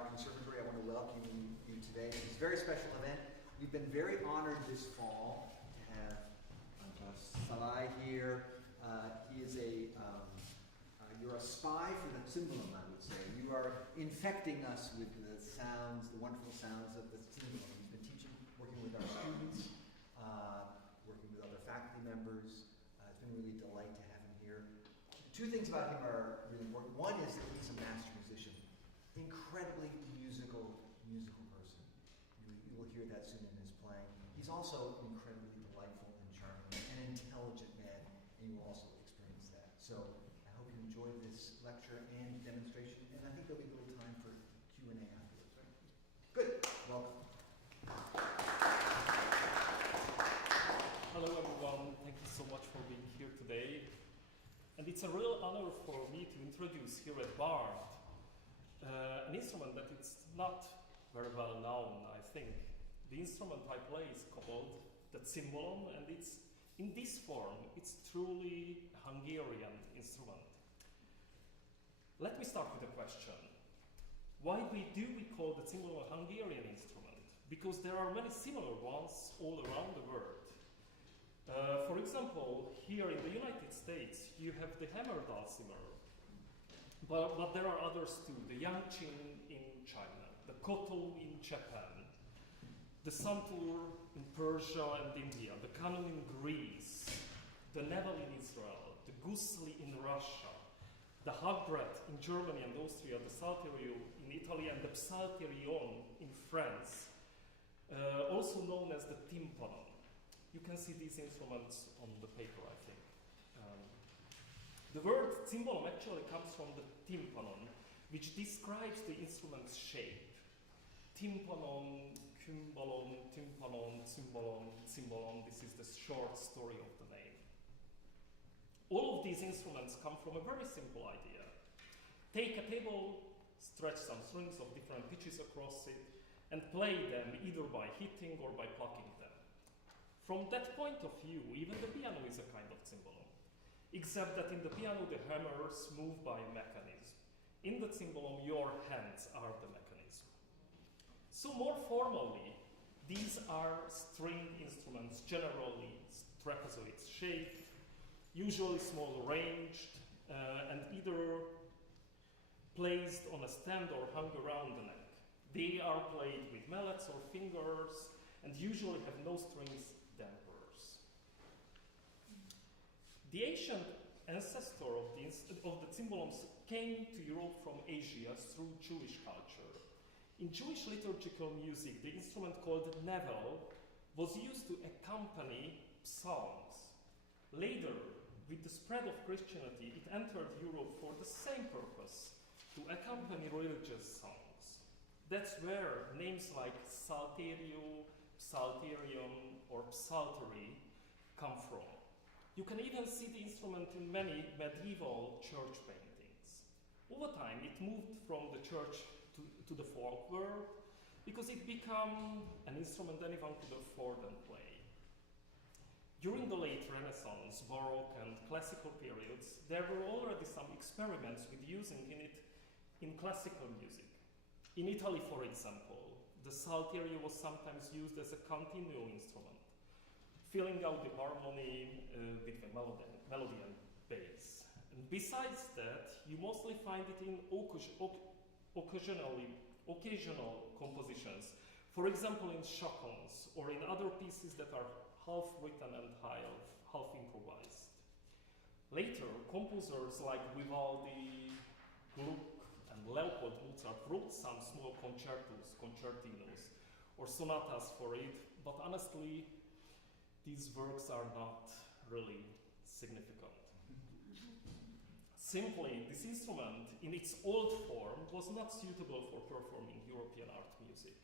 our conservatory. I want to welcome you today. It's a very special event. We've been very honored this fall to have András Szalai here. He is you're a spy for the cimbalom, I would say. You are infecting us with the sounds, the wonderful sounds of the cimbalom. He's been teaching, working with our students, working with other faculty members. It's been really a delight to have him here. Two things about him are really important. One is that he's a master musician, incredibly musical person. You will hear that soon in his playing. He's also incredibly delightful and charming, an intelligent man, and you will also experience that. So I hope you enjoy this lecture and demonstration, and I think there'll be a little time for Q&A afterwards, right? Good, welcome. Hello everyone, thank you so much for being here today. And it's a real honor for me to introduce here at Bard an instrument that it's not very well known, I think. The instrument I play is called the cimbalom, and it's in this form, it's truly a Hungarian instrument. Let me start with a question. Why do we call the cimbalom a Hungarian instrument? Because there are many similar ones all around the world. For example, here in the United States, you have the hammer dulcimer, but there are others too. The yangqin in China, the koto in Japan, the santur in Persia and India, the kanun in Greece, the nevel in Israel, the gusli in Russia, the hagbret in Germany and Austria, the salterio in Italy, and the psalterion in France, also known as the tympanum. You can see these instruments on the paper, I think. The word cimbalom actually comes from the tympanum, which describes the instrument's shape. Tympanon, cymbalom, tympanon, cymbalom, cimbalom, this is the short story of the name. All of these instruments come from a very simple idea. Take a table, stretch some strings of different pitches across it, and play them either by hitting or by plucking them. From that point of view, even the piano is a kind of cimbalom, except that in the piano the hammers move by mechanism. In the cimbalom, your hands are the mechanism. So more formally, these are string instruments, generally trapezoid shaped, usually small ranged, and either placed on a stand or hung around the neck. They are played with mallets or fingers, and usually have no strings dampers. The ancient ancestor of the cymbaloms came to Europe from Asia through Jewish culture. In Jewish liturgical music, the instrument called nevel was used to accompany psalms. Later, with the spread of Christianity, it entered Europe for the same purpose, to accompany religious songs. That's where names like salterio, psalterium, or psaltery come from. You can even see the instrument in many medieval church paintings. Over time, it moved from the church to the folk world because it became an instrument anyone could afford and play. During the late Renaissance, Baroque, and classical periods, there were already some experiments with using it in classical music. In Italy, for example, the salterio was sometimes used as a continuo instrument, filling out the harmony between melody and bass. And besides that, you mostly find it in occasional compositions, for example in chansons or in other pieces that are half written and half improvised. Later, composers like Vivaldi, Gluck, and Leopold Mozart wrote some small concertos, concertinos, or sonatas for it, but honestly, these works are not really significant. Simply, this instrument, in its old form, was not suitable for performing European art music.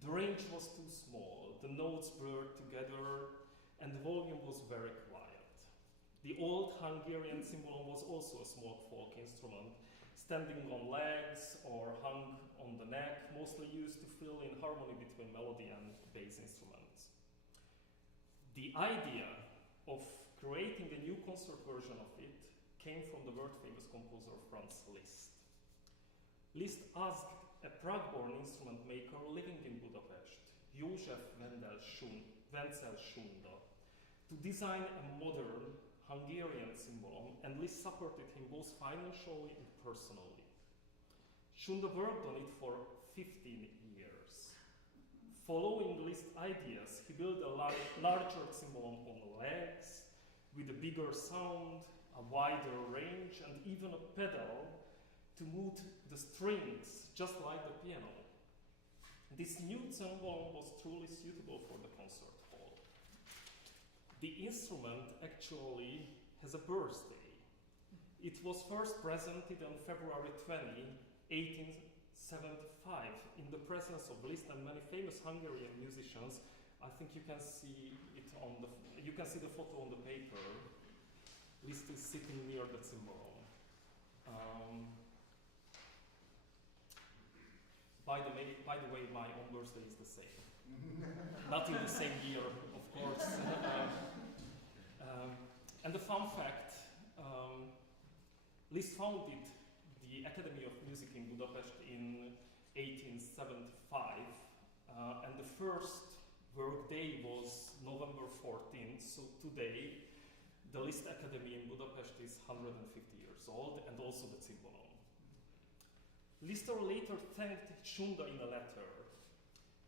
The range was too small, the notes blurred together, and the volume was very quiet. The old Hungarian cimbalom was also a small folk instrument, standing on legs or hung on the neck, mostly used to fill in harmony between melody and bass instruments. The idea of creating a new concert version of it came from the world-famous composer Ferenc Liszt. Liszt asked a Prague-born instrument maker living in Budapest, József Vencel Sunda, to design a modern Hungarian cimbalom, and Liszt supported him both financially and personally. Sunda worked on it for 15 years. Following Liszt's ideas, he built a larger cimbalom on legs, with a bigger sound, a wider range, and even a pedal to move the strings, just like the piano. This new cimbalom was truly suitable for the concert hall. The instrument actually has a birthday. It was first presented on February 20, 1875, in the presence of Liszt and many famous Hungarian musicians. I think you can see it on the photo on the paper. Liszt is sitting near the cimbalom. By the way, my own birthday is the same. Not in the same year, of course. And the fun fact, Liszt founded the Academy of Music in Budapest in 1875, and the first work day was November 14th, so today the Liszt Academy in Budapest is 150 years old, and also the cimbalom. Liszt later thanked Sunda in a letter.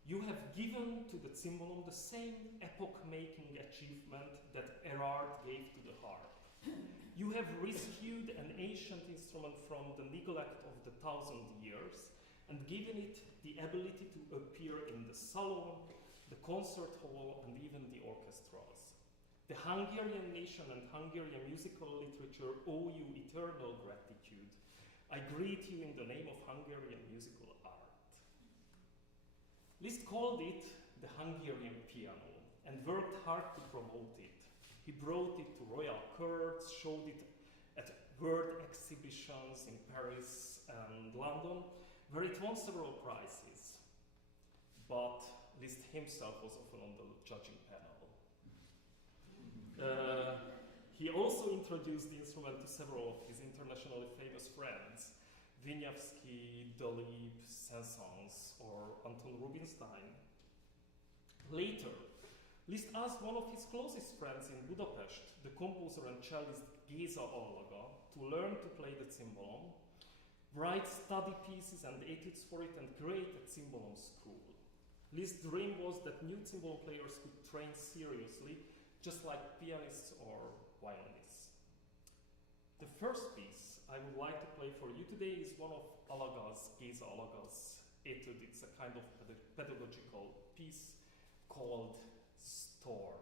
"You have given to the cimbalom the same epoch-making achievement that Erard gave to the harp. You have rescued an ancient instrument from the neglect of the 1,000 years and given it the ability to appear in the salon, the concert hall, and even the orchestras. The Hungarian nation and Hungarian musical literature owe you eternal gratitude. I greet you in the name of Hungarian musical art." Liszt called it the Hungarian piano and worked hard to promote it. He brought it to royal courts, showed it at world exhibitions in Paris and London, where it won several prizes. But Liszt himself was often on the judging panel. He also introduced the instrument to several of his internationally famous friends, Wieniawski, Dalib, Saint-Saëns, or Anton Rubinstein. Later, Liszt asked one of his closest friends in Budapest, the composer and cellist Géza Allaga, to learn to play the cimbalom, write study pieces and etudes for it, and create a cimbalom school. Liszt's dream was that new cimbalom players could train seriously, just like pianists or violinists. The first piece I would like to play for you today is one of Géza Allaga's etude. It's a kind of pedagogical piece called Storm.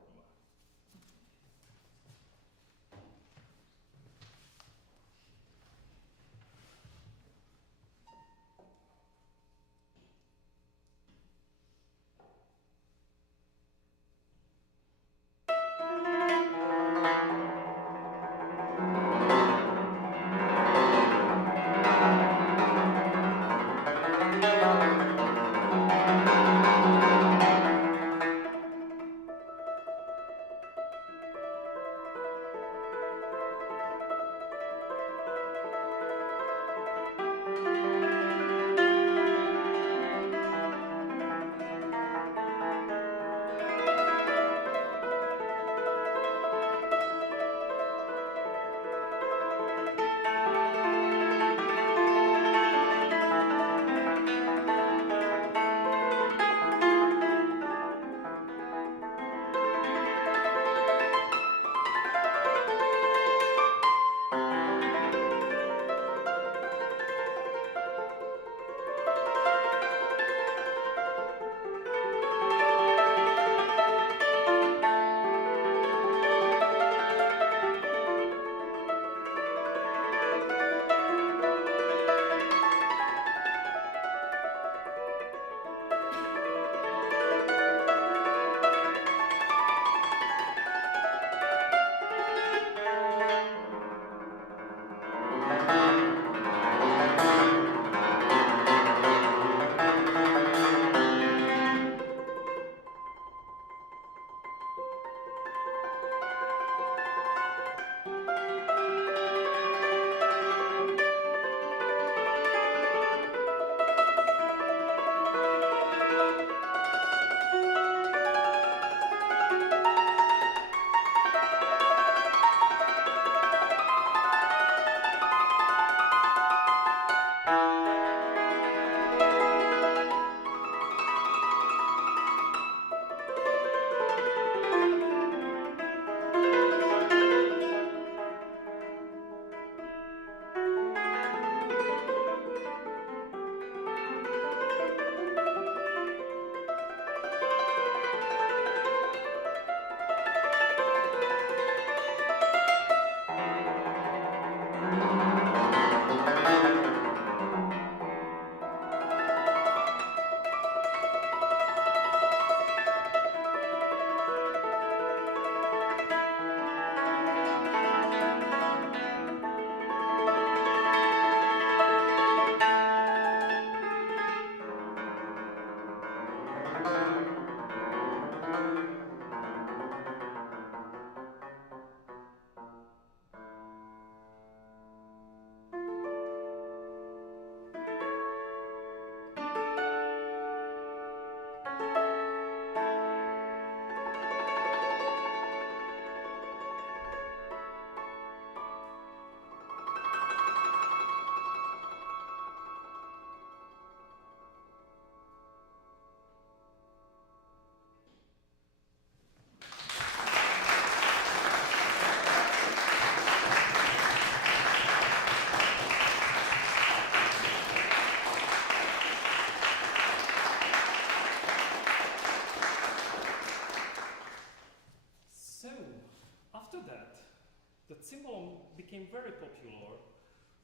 cimbalom became very popular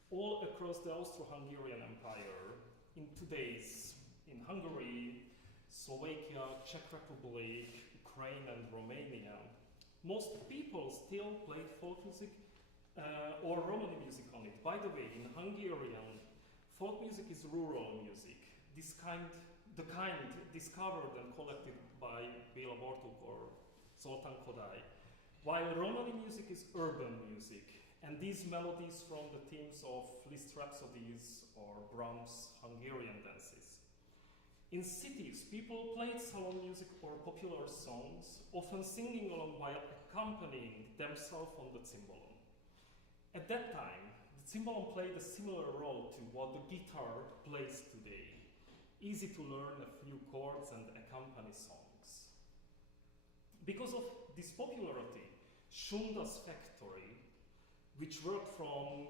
all across the Austro-Hungarian Empire, in Hungary, Slovakia, Czech Republic, Ukraine and Romania. Most people still played folk music or Romani music on it. By the way, in Hungarian, folk music is rural music. The kind discovered and collected by Béla Bartók or Zoltán Kodály, while Romani music is urban music, and these melodies from the themes of Liszt rhapsodies or Brahms' Hungarian dances. In cities, people played salon music or popular songs, often singing along while accompanying themselves on the cimbalom. At that time, the cimbalom played a similar role to what the guitar plays today. Easy to learn a few chords and accompany songs. Because of this popularity, Sunda's factory, which worked from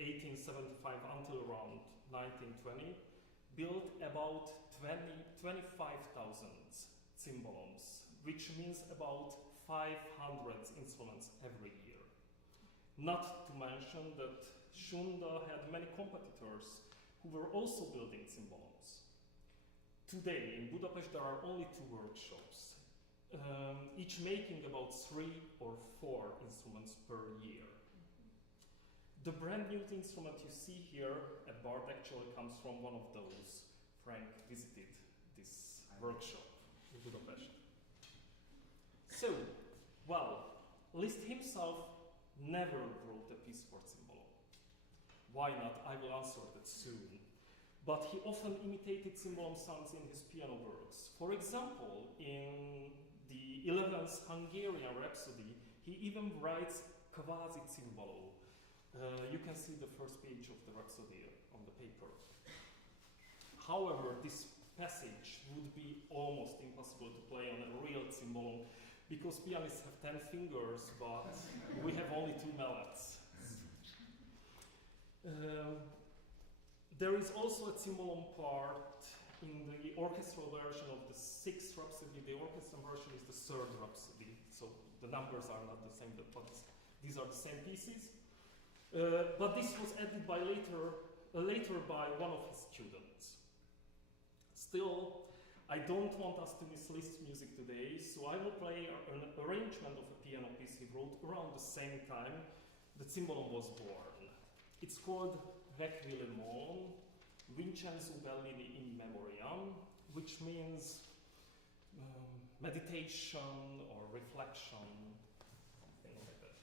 1875 until around 1920, built about 25,000 cimbaloms, which means about 500 instruments every year. Not to mention that Sunda had many competitors who were also building cimbaloms. Today in Budapest there are only 2 workshops, each making about 3 or 4 instruments per year. The brand new instrument you see here at Bard actually comes from one of those. Frank visited this workshop in Budapest. So, well, Liszt himself never wrote a piece for cimbalom. Why not? I will answer that soon. But he often imitated cimbalom sounds in his piano works. For example, in the 11th Hungarian Rhapsody, he even writes quasi-cimbalo. You can see the first page of the Rhapsody on the paper. However, this passage would be almost impossible to play on a real cimbalom because pianists have 10 fingers, but we have only 2 mallets. There is also a cimbalom part in the orchestral version of the 6th Rhapsody. The orchestral version is the 3rd Rhapsody, so the numbers are not the same, but these are the same pieces. But this was added by later by one of his students. Still, I don't want us to miss Liszt's music today, so I will play an arrangement of a piano piece he wrote around the same time the cimbalom was born. It's called Requiem, Vincenzo Bellini in Memoriam, which means meditation or reflection, something like that.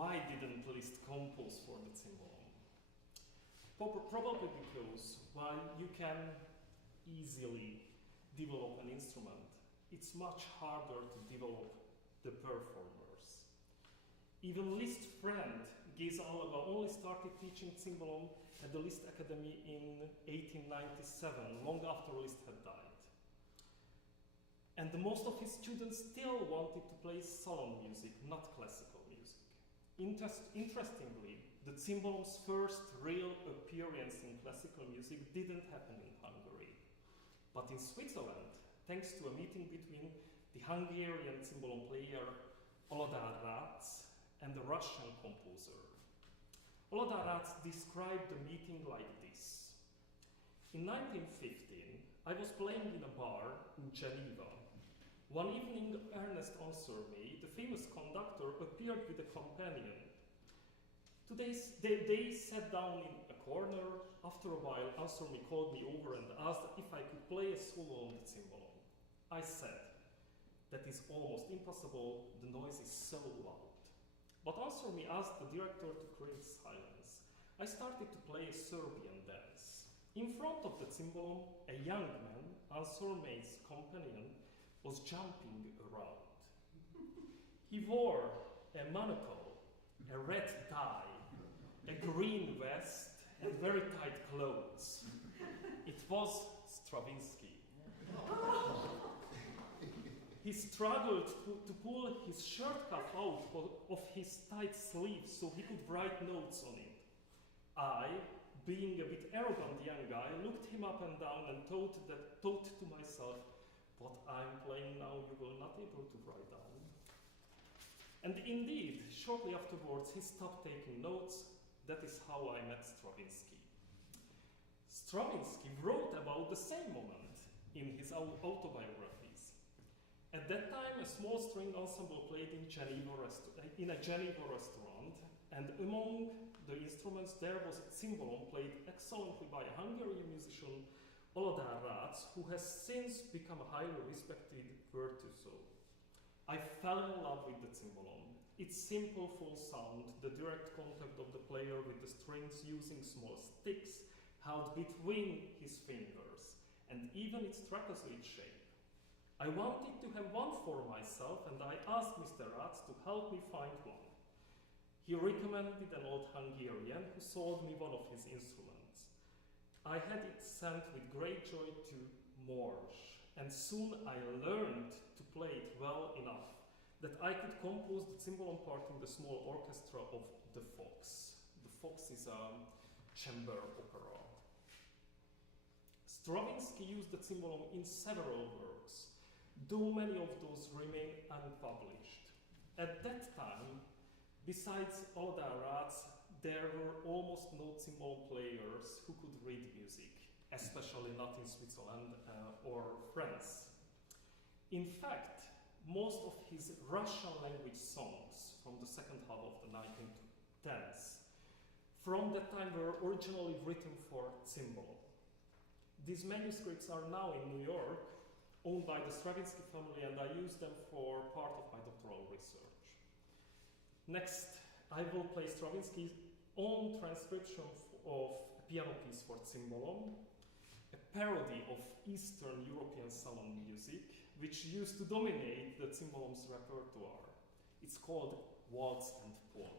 why didn't Liszt compose for the cimbalom? Probably because while you can easily develop an instrument, it's much harder to develop the performers. Even Liszt's friend Géza Alaba only started teaching cimbalom at the Liszt Academy in 1897, long after Liszt had died. And most of his students still wanted to play salon music, not classical music. Interestingly, the cimbalom's first real appearance in classical music didn't happen in Hungary, but in Switzerland, thanks to a meeting between the Hungarian cimbalom player Oladár Rácz and the Russian composer. Oladár Rácz described the meeting like this. In 1915, I was playing in a bar in Geneva. One evening, Ernest Ansermy, the famous conductor, appeared with a companion. They sat down in a corner. After a while, Ansermy called me over and asked if I could play a solo on the cimbalom. I said, "That is almost impossible, the noise is so loud." But Ansermy asked the director to create silence. I started to play a Serbian dance. In front of the cimbalom, a young man, Ansermy's companion, was jumping around. He wore a monocle, a red tie, a green vest, and very tight clothes. It was Stravinsky. He struggled to pull his shirt cuff out of his tight sleeve so he could write notes on it. I, being a bit arrogant young guy, looked him up and down and thought to myself, "What I'm playing now you will not be able to write down." And indeed, shortly afterwards, he stopped taking notes. That is how I met Stravinsky. Stravinsky wrote about the same moment in his autobiographies. At that time, a small string ensemble played in a Geneva restaurant, and among the instruments there was a cimbalom played excellently by a Hungarian musician, Oladár Rácz, who has since become a highly respected virtuoso. I fell in love with the cimbalom. Its simple full sound, the direct contact of the player with the strings using small sticks held between his fingers, and even its trapezoid shape. I wanted to have one for myself, and I asked Mr. Rácz to help me find one. He recommended an old Hungarian who sold me one of his instruments. I had it sent with great joy to Mors, and soon I learned to play it well enough that I could compose the cimbalom part in the small orchestra of the Fox. The Fox is a chamber opera. Stravinsky used the cimbalom in several works, though many of those remain unpublished. At that time, besides Oladár Rácz, there were almost no cimbalom players who could read music, especially not in Switzerland or France. In fact, most of his Russian language songs from the second half of the 1910s from that time were originally written for cimbalom. These manuscripts are now in New York, owned by the Stravinsky family, and I use them for part of my doctoral research. Next, I will play Stravinsky's own transcription of a piano piece for cimbalom, a parody of Eastern European salon music, which used to dominate the cimbalom's repertoire. It's called Waltz and Polka.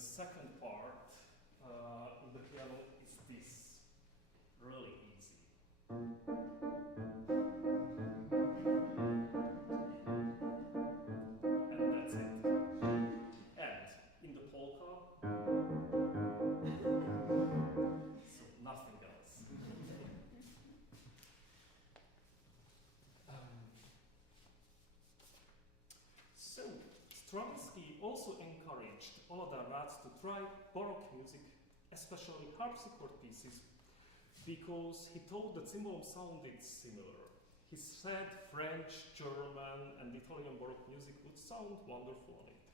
second part in the piano is this, really easy. And that's it. And in the polka, so nothing else. So, Stravinsky also encouraged all the rats to try Baroque music, especially harpsichord pieces, because he thought that cimbalom sounded similar. He said French, German, and Italian Baroque music would sound wonderful on it.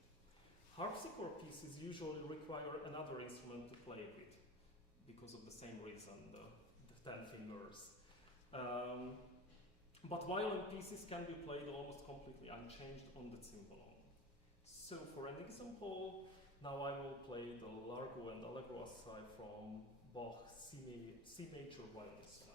Harpsichord pieces usually require another instrument to play with, because of the same reason, the 10 fingers. But violin pieces can be played almost completely unchanged on the cimbalom. So for an example, now I will play the Largo and Allegro assai from Bach's C major violin sonata.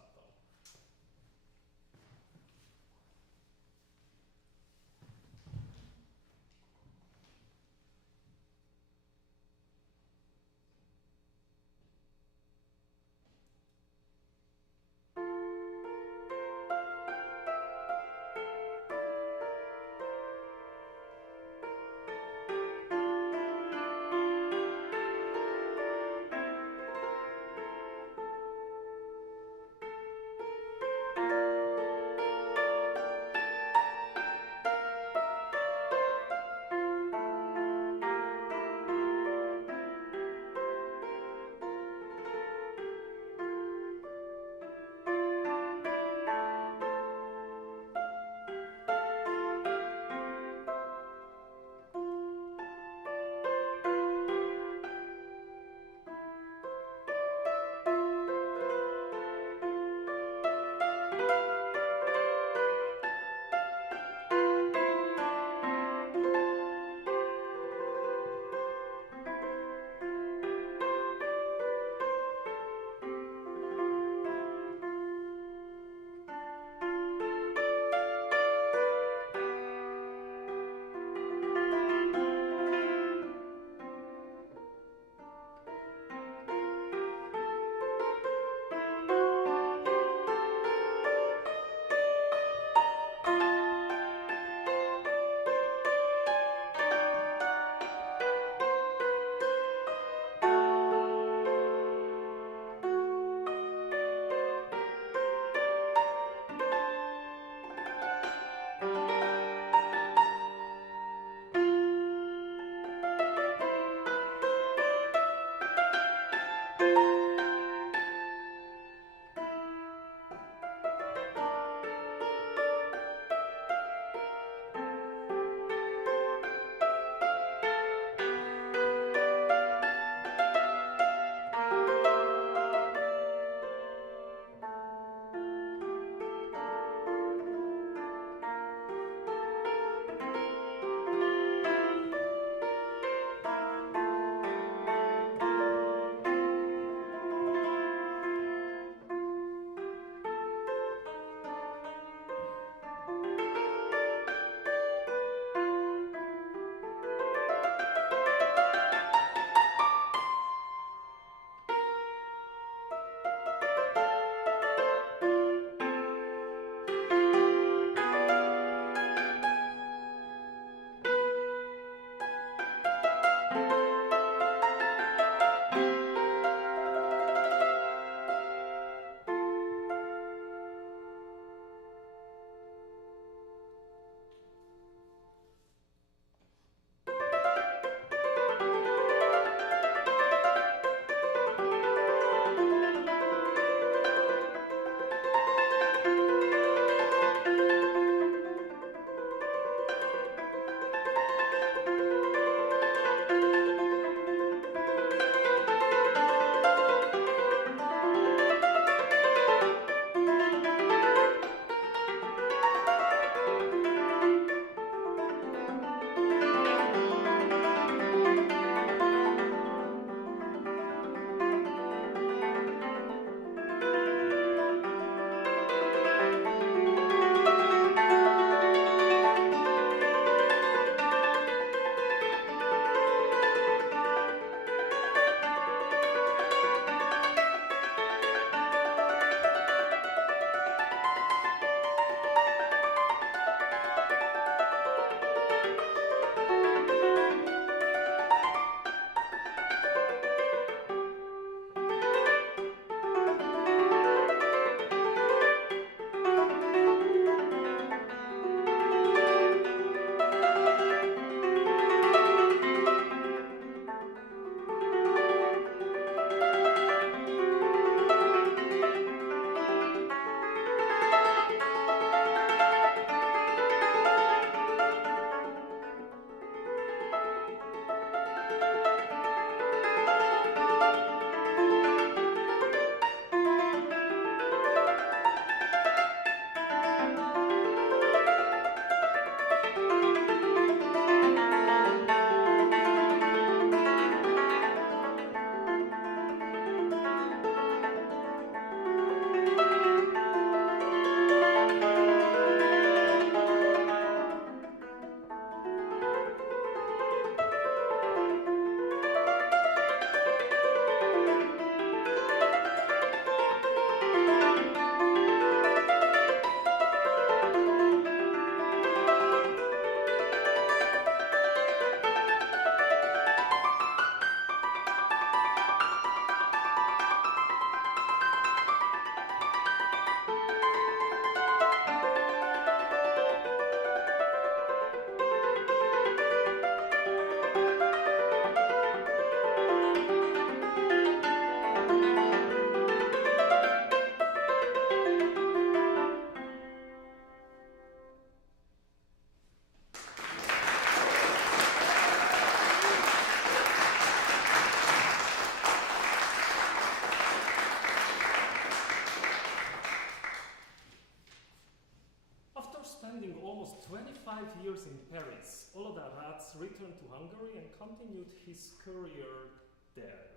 almost 25 years in Paris, Oloda Ratz returned to Hungary and continued his career there.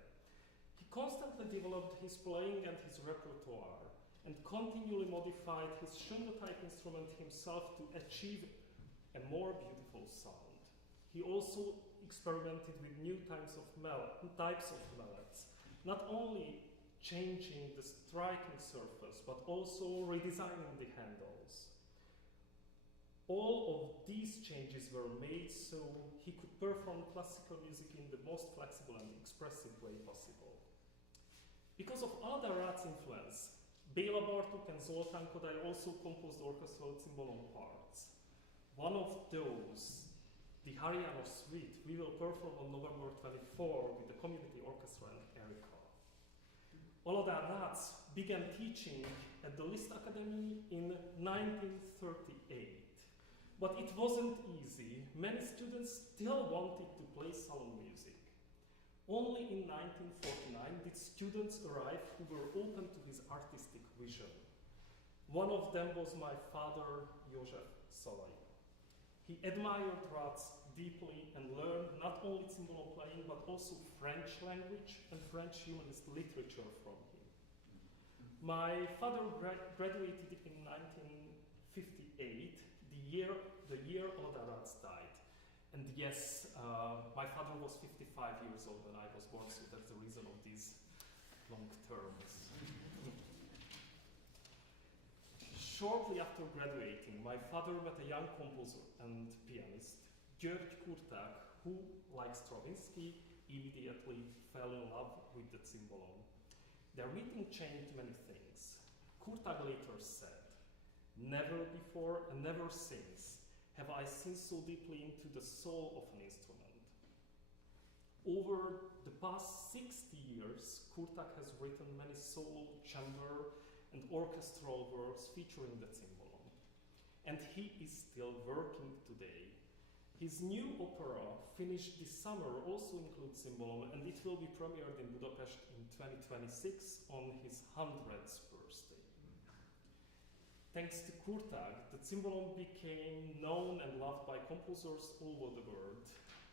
He constantly developed his playing and his repertoire, and continually modified his Schunde-type instrument himself to achieve a more beautiful sound. He also experimented with new types of mallets, not only changing the striking surface, but also redesigning the handles. All of these changes were made so he could perform classical music in the most flexible and expressive way possible. Because of Oloda Ratz's influence, Béla Bartók and Zoltán Kodály also composed orchestral cimbalom parts. One of those, the Hungarian Suite, we will perform on November 24 with the Community Orchestra and Erika. Oloda Ratz began teaching at the Liszt Academy in 1938. But it wasn't easy. Many students still wanted to play salon music. Only in 1949 did students arrive who were open to his artistic vision. One of them was my father, József Szalai. He admired Ratz deeply and learned not only cimbalom playing but also French language and French humanist literature from him. My father graduated in 1958, the year Oloda Ratz died. And yes, my father was 55 years old when I was born, so that's the reason of these long terms. Shortly after graduating, my father met a young composer and pianist, György Kurtág, who, like Stravinsky, immediately fell in love with the cimbalom. Their meeting changed many things. Kurtág later said, "Never before and never since have I seen so deeply into the soul of an instrument." Over the past 60 years, Kurtág has written many solo, chamber, and orchestral works featuring the cimbalom. And he is still working today. His new opera, finished this summer, also includes cimbalom, and it will be premiered in Budapest in 2026 on his 100th birthday. Thanks to Kurtág, the cimbalom became known and loved by composers all over the world.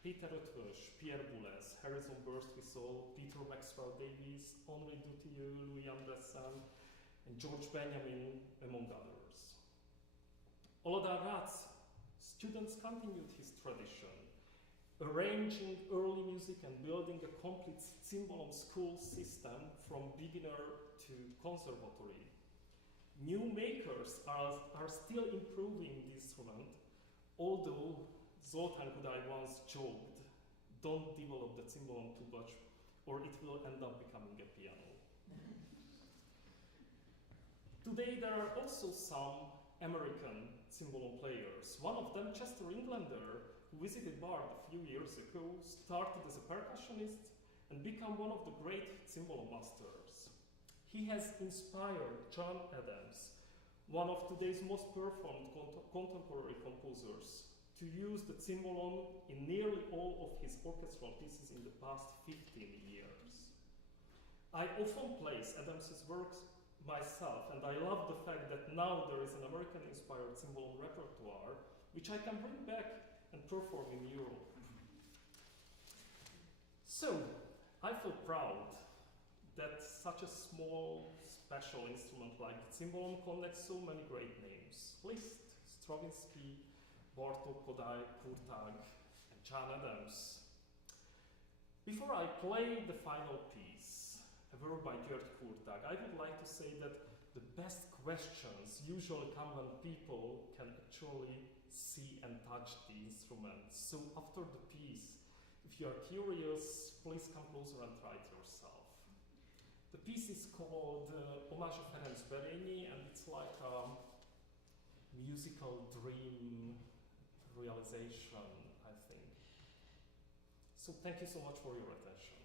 Peter Eötvös, Pierre Boulez, Harrison Birtwistle, Peter Maxwell Davies, Henri Dutilleux, Louis Andriessen, and George Benjamin, among others. Oloda Ratz students continued his tradition, arranging early music and building a complete cimbalom school system from beginner to conservatory. New makers are still improving the instrument, although Zoltán Kodály once joked, "Don't develop the cimbalom too much, or it will end up becoming a piano." Today there are also some American cimbalom players. One of them, Chester Englander, who visited Bard a few years ago, started as a percussionist and became one of the great cimbalom masters. He has inspired John Adams, one of today's most performed contemporary composers, to use the cimbalom in nearly all of his orchestral pieces in the past 15 years. I often place Adams's works myself, and I love the fact that now there is an American-inspired cimbalom repertoire, which I can bring back and perform in Europe. So, I feel proud that such a small, special instrument like the cimbalom connects so many great names: Liszt, Stravinsky, Bartók, Kodály, Kurtág, and John Adams. Before I play the final piece, a work by György Kurtág, I would like to say that the best questions usually come when people can actually see and touch the instrument. So after the piece, if you are curious, please come closer and try it yourself. The piece is called Hommage à Ferenc Berényi, and it's like a musical dream realization, I think. So thank you so much for your attention.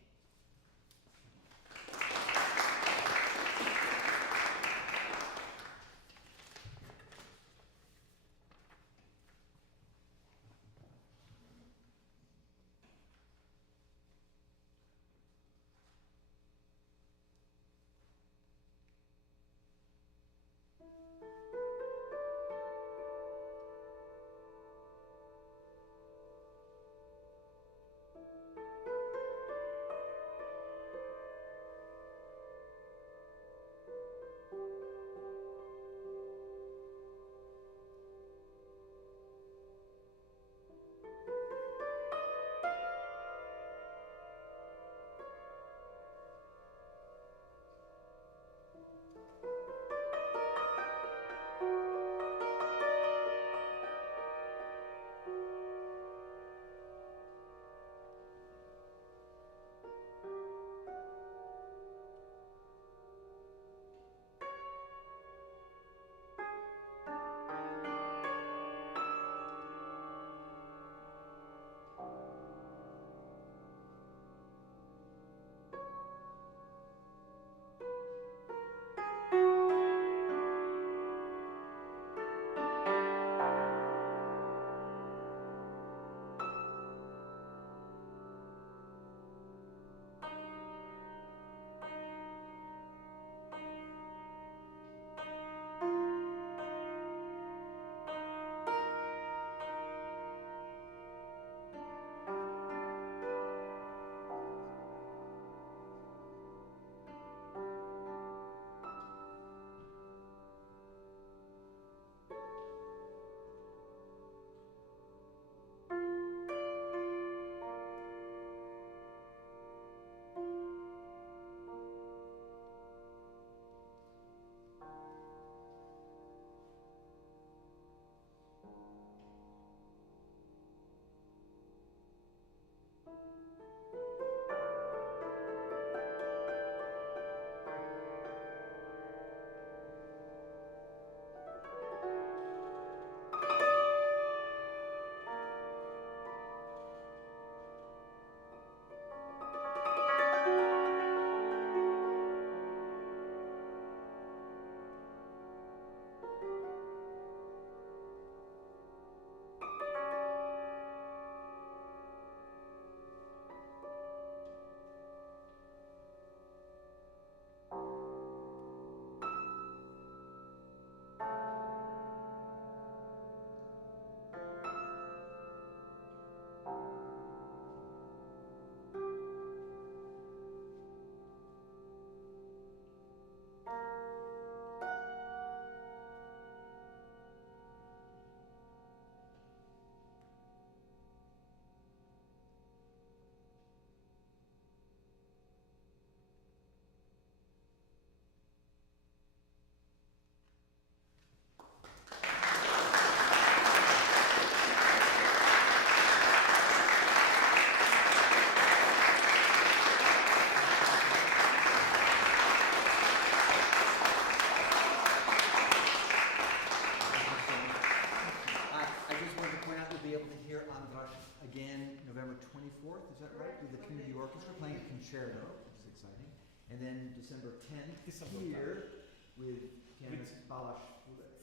able to hear András again November 24th, is that right? With the community orchestra playing a concerto, which is exciting. And then December 10th here with pianist Balázs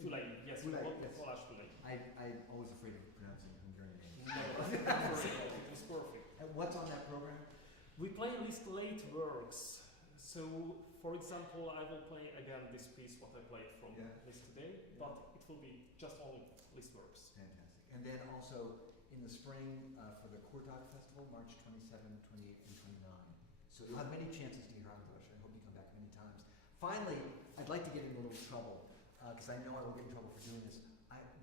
Szalai, yes, Szalai, what yes. Balázs Szalai. I'm always afraid of pronouncing Hungarian names. No, it was perfect. And what's on that program? We play Liszt late works. So, for example, I will play again this piece what I played from Liszt today, but it will be just only Liszt works. Fantastic. And then also in the spring for the Kurtág Festival, March 27, 28, and 29. So you'll have many chances to hear András. I hope you come back many times. Finally, I'd like to get in a little trouble, because I know I will get in trouble for doing this.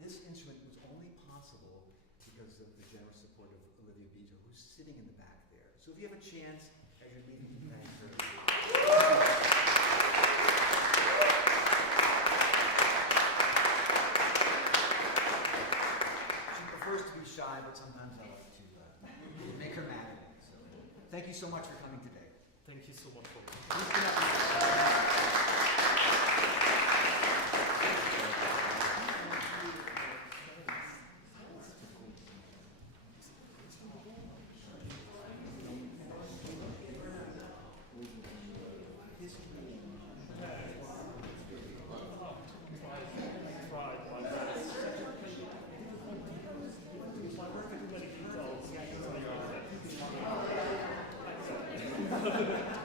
This instrument was only possible because of the generous support of Olivia Bitó, who's sitting in the back there. So if you have a chance, as you're leaving, you can thank her. She prefers to be shy, but sometimes I like to make her mad at me. So thank you so much for coming today. Thank you so much for Please stand up. Thank you.